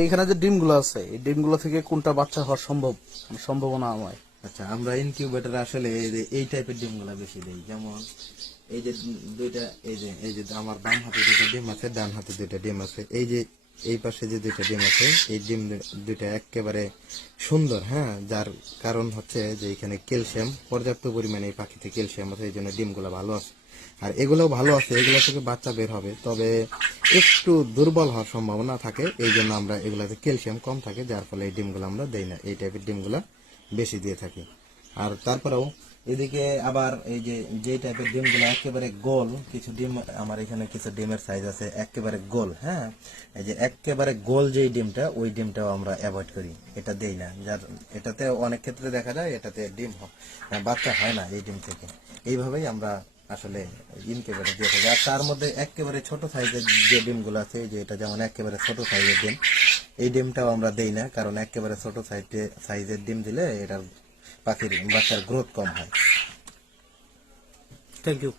এইখানে যে ডিমগুলো আছে এই ডিমগুলো থেকে কোনটা বাচ্চা হওয়ার সম্ভাবনা হয়? আচ্ছা, আমরা ইনকিউবেটরে আসলে এই টাইপের ডিমগুলা বেশি দেই। যেমন এই যে দুইটা, এই যে আমার বাম হাতে দুটো ডিম আছে, ডান হাতে দুইটা ডিম আছে। এই যে এই পাশে যে দুইটা ডিম আছে, এই ডিম দুইটা একেবারে সুন্দর। হ্যাঁ, যার কারণ হচ্ছে যে এখানে ক্যালসিয়াম, পর্যাপ্ত পরিমাণে এই পাখিতে ক্যালসিয়াম আছে, এই জন্য ডিমগুলো ভালো আছে। আর এগুলোও ভালো আছে, এগুলো থেকে বাচ্চা বের হবে, তবে একটু দুর্বল হওয়ার সম্ভাবনা থাকে। এই জন্য আমরা এগুলাতে ক্যালসিয়াম কম থাকে, যার ফলে এই ডিমগুলো আমরা দেই না, এই টাইপের ডিমগুলা বেশি দিয়ে থাকি। আর তারপরেও এদিকে আবার এই যে যে টাইপের ডিমগুলো একেবারে গোল, কিছু ডিম আমার এখানে কিছু ডিমের সাইজ আছে একেবারে গোল। হ্যাঁ, এই যে একেবারে গোল যেই ডিমটা, ওই ডিমটাও আমরা অ্যাভয়েড করি, এটা দেই না। যার এটাতে অনেক ক্ষেত্রে দেখা যায় এটাতে বাচ্চা হয় না এই ডিম থেকে। এইভাবেই আমরা আসলে ইনকিউবেটর দিয়ে থাকি। আর তার মধ্যে একেবারে ছোট সাইজের যে ডিমগুলো আছে, যে এটা যেমন একেবারে ছোট সাইজের ডিম, এই ডিমটাও আমরা দেই না, কারণ একেবারে ছোট সাইজের ডিম দিলে এটার পাখির বাচ্চার গ্রোথ কম হয়। Thank you.